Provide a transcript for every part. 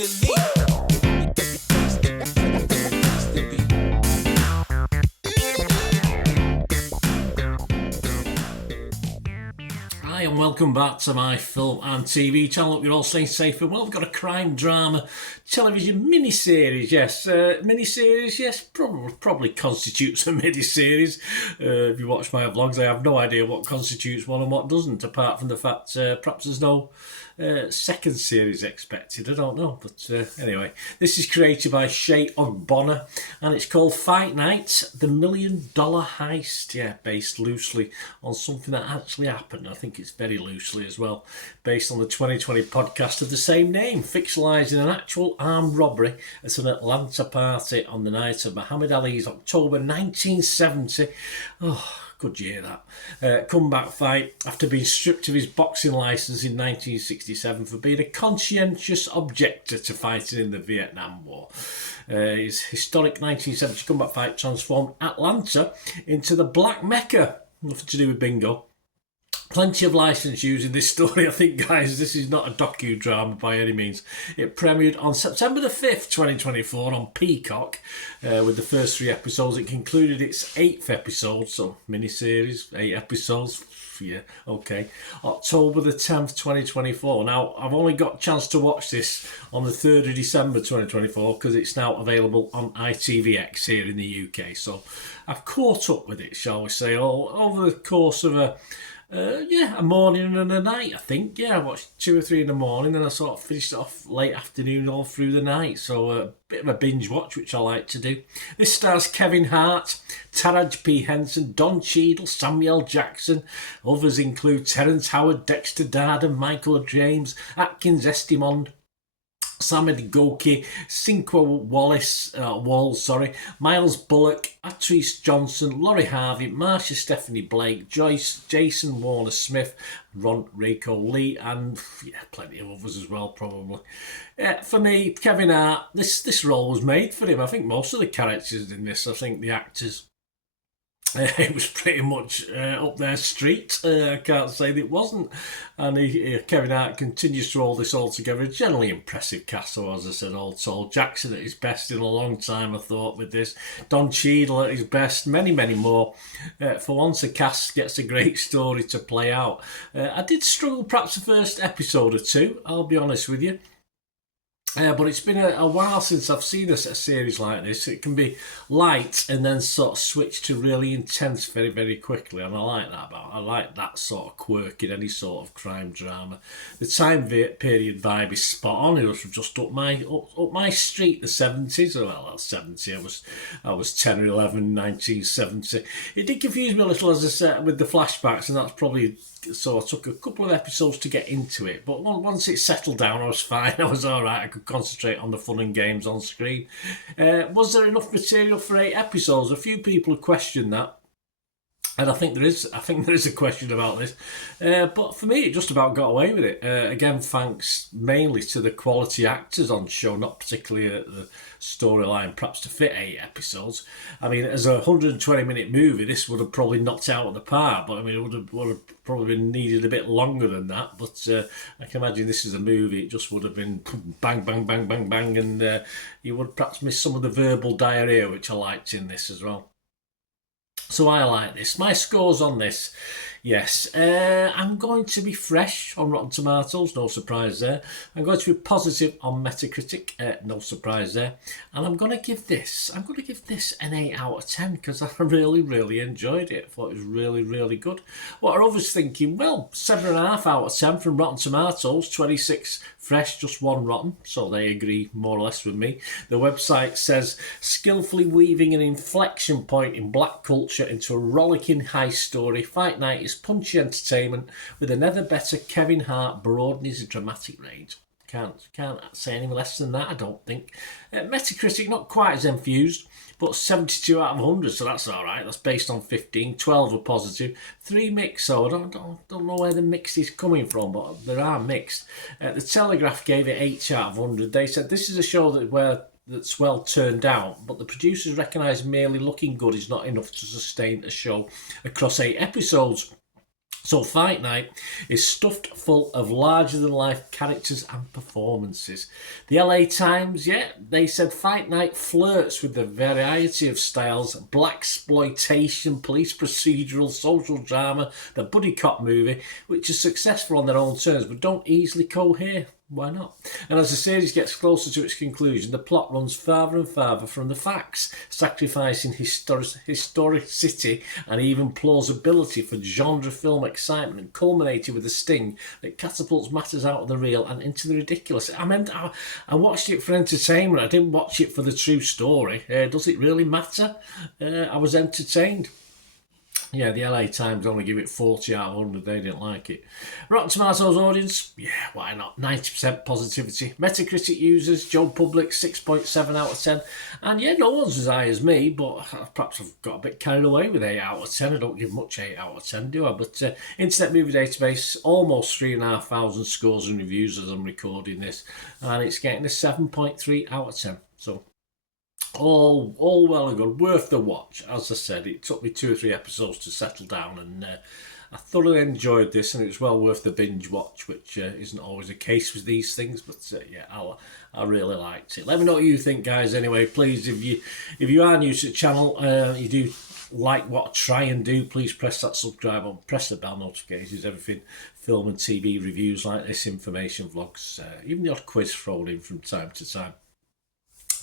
Hi and welcome back to my film and TV channel. Hope you're all staying safe and well. We've got a crime drama television miniseries. Yes, miniseries. Yes, probably constitutes a miniseries. If you watch my vlogs, I have no idea what constitutes one and what doesn't, apart from the fact perhaps there's no second series expected. I don't know, but anyway, this is created by Shay Ogbonna and it's called Fight Night: The $1 Million Heist. Yeah, based loosely on something that actually happened. I think it's very loosely as well, based on the 2020 podcast of the same name, fictionalising an actual armed robbery at an Atlanta party on the night of Muhammad Ali's October 1970. Oh, good year that. Comeback fight after being stripped of his boxing licence in 1967 for being a conscientious objector to fighting in the Vietnam War. His historic 1970 comeback fight transformed Atlanta into the Black Mecca. Nothing to do with bingo. Plenty of licence used in this story, I think, guys. This is not a docudrama by any means. It premiered on September the 5th, 2024 on Peacock with the first 3 episodes. It concluded its 8th episode, so miniseries, 8 episodes. Yeah, okay. October the 10th, 2024. Now, I've only got a chance to watch this on the 3rd of December 2024 because it's now available on ITVX here in the UK. So I've caught up with it, shall we say, all over the course of a morning and a night, I think. Yeah, I watched 2 or 3 in the morning, then I sort of finished it off late afternoon all through the night. So a bit of a binge watch, which I like to do. This stars Kevin Hart, Taraji P. Henson, Don Cheadle, Samuel Jackson. Others include Terrence Howard, Dexter Darden, Michael James, Atkins Estimond, Samid Goki, Cinqua Walls, Miles Bullock, Atrice Johnson, Laurie Harvey, Marsha Stephanie Blake, Joyce, Jason Warner Smith, Ron Rico Lee, and plenty of others as well, probably. For me, Kevin Hart, this role was made for him. I think most of the characters in this, I think the actors, it was pretty much up their street. I can't say that it wasn't. And Kevin Hart continues to hold this all together. A generally impressive cast, so as I said, all told. Jackson at his best in a long time, I thought, with this. Don Cheadle at his best, many, many more. For once, a cast gets a great story to play out. I did struggle perhaps the first episode or 2, I'll be honest with you. But it's been a while since I've seen a series like this. It can be light and then sort of switch to really intense very, very quickly. And I like that I like that sort of quirk in any sort of crime drama. The time period vibe is spot on. It was just up my street, the 70s. Well, that's 70. I was 10 or 11, 1970. It did confuse me a little, as I said, with the flashbacks, and that's probably... So I took a couple of episodes to get into it, but once it settled down, I was fine. I was all right. I could concentrate on the fun and games on screen. Was there enough material for 8 episodes? A few people have questioned that. And I think there is a question about this. But for me, it just about got away with it. Again, thanks mainly to the quality actors on show, not particularly the storyline, perhaps to fit 8 episodes. I mean, as a 120-minute movie, this would have probably knocked out of the park. But I mean, it would have probably been needed a bit longer than that. But I can imagine this is a movie. It just would have been bang, bang, bang, bang, bang. And you would perhaps miss some of the verbal diarrhea, which I liked in this as well. So I like this. My scores on this, yes, I'm going to be fresh on Rotten Tomatoes, no surprise there. I'm going to be positive on Metacritic, no surprise there. And I'm going to give this an 8 out of 10 because I really, really enjoyed it. I thought it was really, really good. What are others thinking? Well, 7.5 out of 10 from Rotten Tomatoes, 26 fresh, just 1 rotten. So they agree more or less with me. The website says, skillfully weaving an inflection point in black culture into a rollicking heist story, Fight Night is punchy entertainment with a never better Kevin Hart broadening his dramatic range. Can't say any less than that, I don't think. Metacritic, not quite as enthused, but 72 out of 100, so that's all right. That's based on 15. 12 are positive. 3 mixed, so I don't know where the mixed is coming from, but there are mixed. The Telegraph gave it 8 out of 100. They said this is a show that's well turned out, but the producers recognise merely looking good is not enough to sustain a show across 8 episodes. So Fight Night is stuffed full of larger-than-life characters and performances. The LA Times, they said Fight Night flirts with the variety of styles: blaxploitation, police procedural, social drama, the buddy cop movie, which are successful on their own terms but don't easily cohere. Why not? And as the series gets closer to its conclusion, the plot runs farther and farther from the facts, sacrificing historicity and even plausibility for genre film excitement, and culminating with a sting that catapults matters out of the real and into the ridiculous. I watched it for entertainment. I didn't watch it for the true story. Does it really matter? I was entertained. Yeah, the LA Times only give it 40 out of 100. They didn't like it. Rotten Tomatoes audience, why not? 90% positivity. Metacritic users, Joe Public, 6.7 out of 10. And no one's as high as me, but perhaps I've got a bit carried away with 8 out of 10. I don't give much 8 out of 10, do I? But Internet Movie Database, almost 3,500 scores and reviews as I'm recording this. And it's getting a 7.3 out of 10. So all well and good, worth the watch. As I said, it took me 2 or 3 episodes to settle down, and I thoroughly enjoyed this, and it was well worth the binge watch, which isn't always the case with these things. But I really liked it. Let me know what you think, guys. Anyway, please, if you are new to the channel, you do like what I try and do, please press that subscribe button, press the bell notifications, everything film and TV reviews like this, information vlogs, even the odd quiz thrown in from time to time.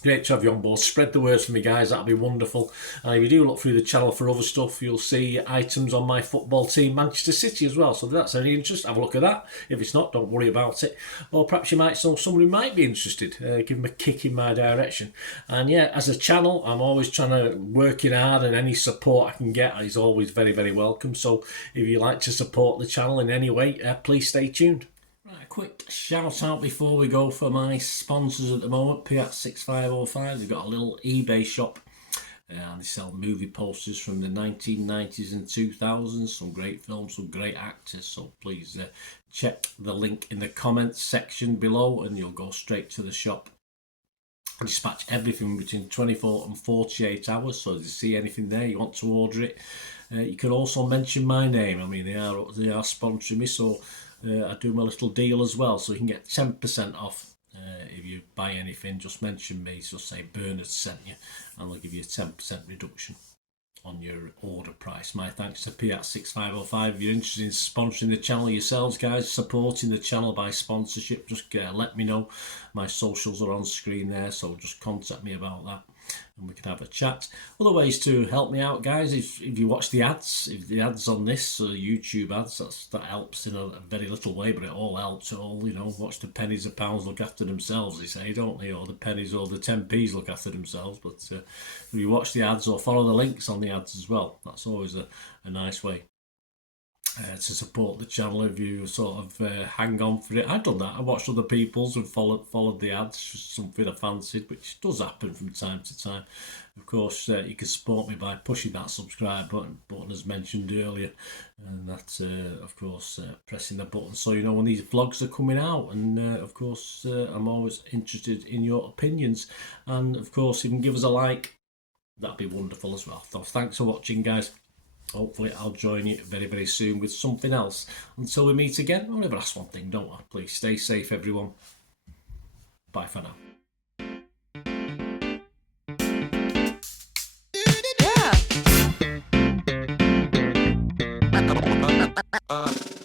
Great to have you on board. Spread the word for me, guys. That'll be wonderful. And if you do look through the channel for other stuff, you'll see items on my football team, Manchester City, as well. So if that's any interest, have a look at that. If it's not, don't worry about it. Or perhaps you might know someone who might be interested. Give them a kick in my direction. And as a channel, I'm always trying to work it hard, and any support I can get is always very, very welcome. So if you like to support the channel in any way, please stay tuned. Right, a quick shout out before we go for my sponsors at the moment. Piat6505, they've got a little eBay shop, and they sell movie posters from the 1990s and 2000s, some great films, some great actors. So please check the link in the comments section below and you'll go straight to the shop. I dispatch everything between 24 and 48 hours, so if you see anything there you want to order it, you can also mention my name. I mean, they are sponsoring me, so I do my little deal as well, so you can get 10% off if you buy anything. Just mention me, so say Bernard sent you, and they'll give you a 10% reduction on your order price. My thanks to Piat6505. If you're interested in sponsoring the channel yourselves, guys, supporting the channel by sponsorship, just let me know. My socials are on screen there, so just contact me about that and we can have a chat. Other ways to help me out, guys, if you watch the ads, if the ads on this YouTube ads, that helps in a very little way, but it all helps. Watch the pennies and pounds look after themselves, they say, don't they? Or the pennies or the 10p's look after themselves. But if you watch the ads or follow the links on the ads as well, that's always a nice way to support the channel. If you sort of hang on for it, I've done that. I watched other people's and followed the ads, something I fancied, which does happen from time to time. Of course, you can support me by pushing that subscribe button as mentioned earlier, and that of course pressing the button so you know when these vlogs are coming out. And of course I'm always interested in your opinions, and of course you can give us a like, that'd be wonderful as well. So thanks for watching, guys. Hopefully I'll join you very, very soon with something else. Until we meet again, I'll never ask one thing, don't I? Please stay safe, everyone. Bye for now. Yeah.